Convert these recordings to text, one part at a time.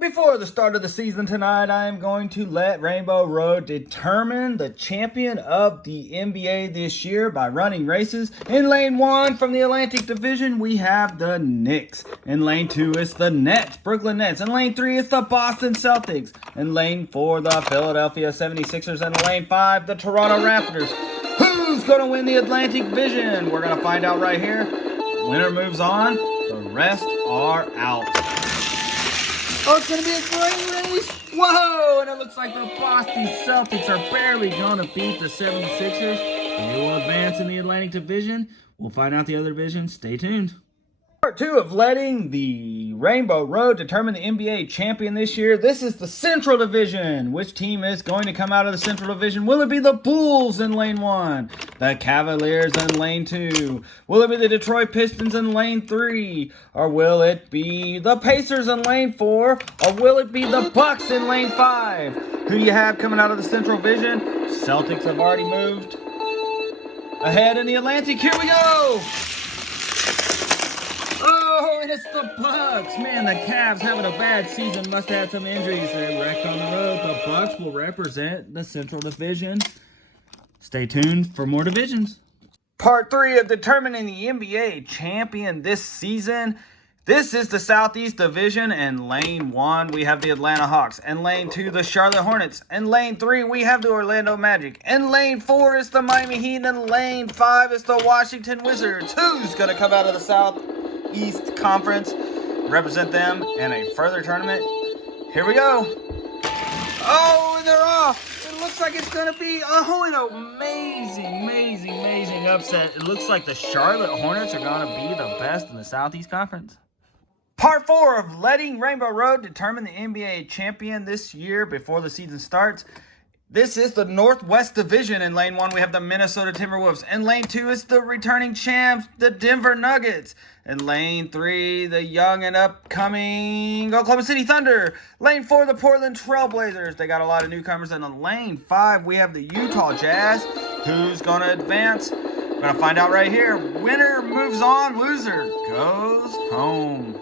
Before the start of the season tonight, I am going to let Rainbow Road determine the champion of the NBA this year by running races. In lane 1 from the Atlantic Division, we have the Knicks. In lane 2, it's the Nets, Brooklyn Nets. In lane 3, it's the Boston Celtics. In lane 4, the Philadelphia 76ers. And in lane 5, the Toronto Raptors. Who's going to win the Atlantic Division? We're going to find out right here. Winner moves on. The rest are out. Oh, it's going to be a great race. Whoa, and it looks like the Boston Celtics are barely going to beat the 76ers. They will advance in the Atlantic Division. We'll find out the other divisions. Stay tuned. Part 2 of letting the Rainbow Road determine the NBA champion this year. This is the Central Division. Which team is going to come out of the Central Division? Will it be the Bulls in lane 1? The Cavaliers in lane 2? Will it be the Detroit Pistons in lane 3? Or will it be the Pacers in lane 4? Or will it be the Bucks in lane 5? Who do you have coming out of the Central Division? Celtics have already moved ahead in the Atlantic. Here we go! Oh, and it's the Bucks. Man, the Cavs having a bad season. Must have had some injuries. They wrecked on the road. The Bucks will represent the Central Division. Stay tuned for more divisions. Part 3 of determining the NBA champion this season. This is the Southeast Division. In lane 1, we have the Atlanta Hawks. In lane 2, the Charlotte Hornets. In lane 3, we have the Orlando Magic. In lane 4, it's the Miami Heat. In lane 5, it's the Washington Wizards. Who's going to come out of the Southeast Conference, represent them in a further tournament? Here we go. Oh, and they're off. It looks like it's going to be an amazing upset. It looks like the Charlotte Hornets are going to be the best in the Southeast Conference. Part 4 of letting Rainbow Road determine the NBA champion this year before the season starts. This is the Northwest Division. In lane 1, we have the Minnesota Timberwolves. In lane 2, it's the returning champs, the Denver Nuggets. In lane 3, the young and upcoming Oklahoma City Thunder. Lane 4, the Portland Trailblazers. They got a lot of newcomers. And in lane 5, we have the Utah Jazz. Who's going to advance? We're going to find out right here. Winner moves on. Loser goes home.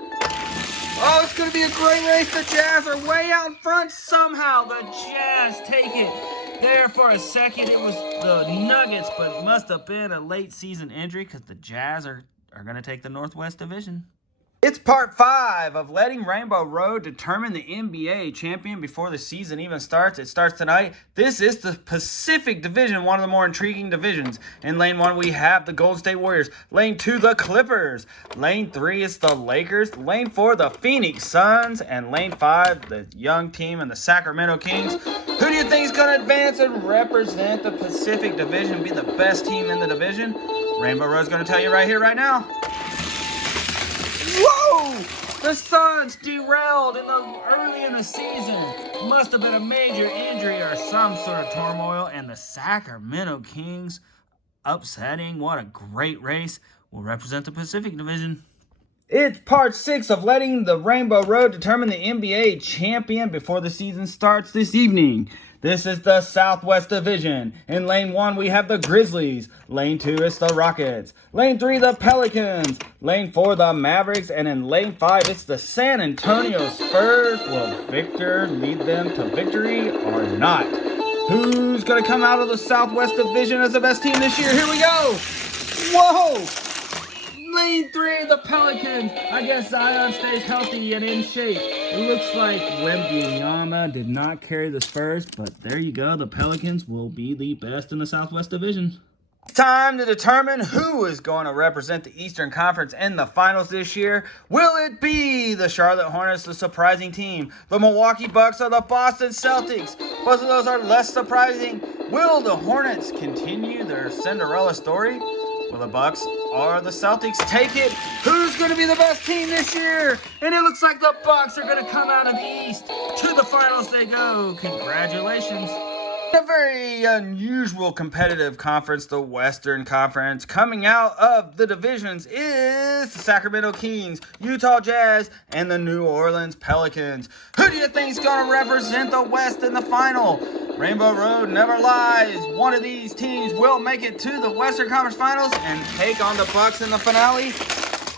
Oh, it's going to be a great race. The Jazz are way out in front somehow. The Jazz take it. There for a second, it was the Nuggets, but must have been a late season injury because the Jazz are going to take the Northwest Division. It's part 5 of letting Rainbow Road determine the NBA champion before the season even starts. It starts tonight. This is the Pacific Division, one of the more intriguing divisions. In lane 1, we have the Golden State Warriors. Lane 2, the Clippers. Lane 3 is the Lakers. Lane 4, the Phoenix Suns. And lane 5, the young team and the Sacramento Kings. Who do you think is going to advance and represent the Pacific Division, be the best team in the division? Rainbow Road's going to tell you right here, right now. Whoa! The Suns derailed early in the season. Must have been a major injury or some sort of turmoil. And the Sacramento Kings upsetting. What a great race. Will represent the Pacific Division. It's part 6 of letting the Rainbow Road determine the NBA champion before the season starts this evening. This is the Southwest Division. In lane 1, we have the Grizzlies. Lane 2, it's the Rockets. Lane 3, the Pelicans. Lane 4, the Mavericks. And in lane 5, it's the San Antonio Spurs. Will Victor lead them to victory or not? Who's going to come out of the Southwest Division as the best team this year? Here we go. Whoa! Lane 3, the Pelicans. I guess Zion stays healthy and in shape. It looks like Wembanyama did not carry the Spurs, but there you go. The Pelicans will be the best in the Southwest Division. It's time to determine who is going to represent the Eastern Conference in the finals this year. Will it be the Charlotte Hornets, the surprising team, the Milwaukee Bucks, or the Boston Celtics? Both of those are less surprising. Will the Hornets continue their Cinderella story? Will the Bucks or the Celtics take it? Who's going to be the best team this year? And it looks like the Bucks are going to come out of the East. To the finals they go. Congratulations. A very unusual competitive conference, the Western Conference. Coming out of the divisions is the Sacramento Kings, Utah Jazz, and the New Orleans Pelicans. Who do you think is going to represent the West in the final? Rainbow Road never lies. One of these teams will make it to the Western Conference Finals and take on the Bucks in the finale.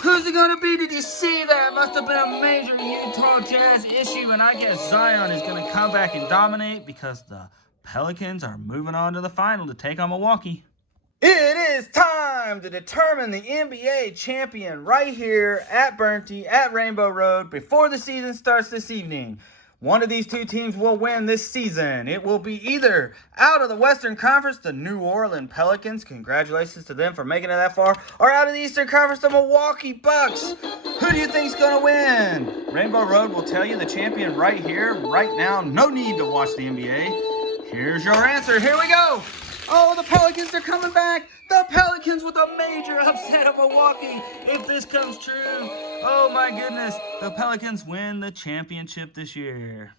Who's it going to be? Did you see that? Must have been a major Utah Jazz issue, and I guess Zion is going to come back and dominate because the Pelicans are moving on to the final to take on Milwaukee. It is time to determine the NBA champion right here at Burnty at Rainbow Road before the season starts this evening. One of these two teams will win this season. It will be either out of the Western Conference, the New Orleans Pelicans, congratulations to them for making it that far, or out of the Eastern Conference, the Milwaukee Bucks. Who do you think's going to win? Rainbow Road will tell you the champion right here, right now. No need to watch the NBA. Here's your answer. Here we go. Oh, the Pelicans are coming back. The Pelicans with a major upset of Milwaukee. If this comes true, oh my goodness, the Pelicans win the championship this year.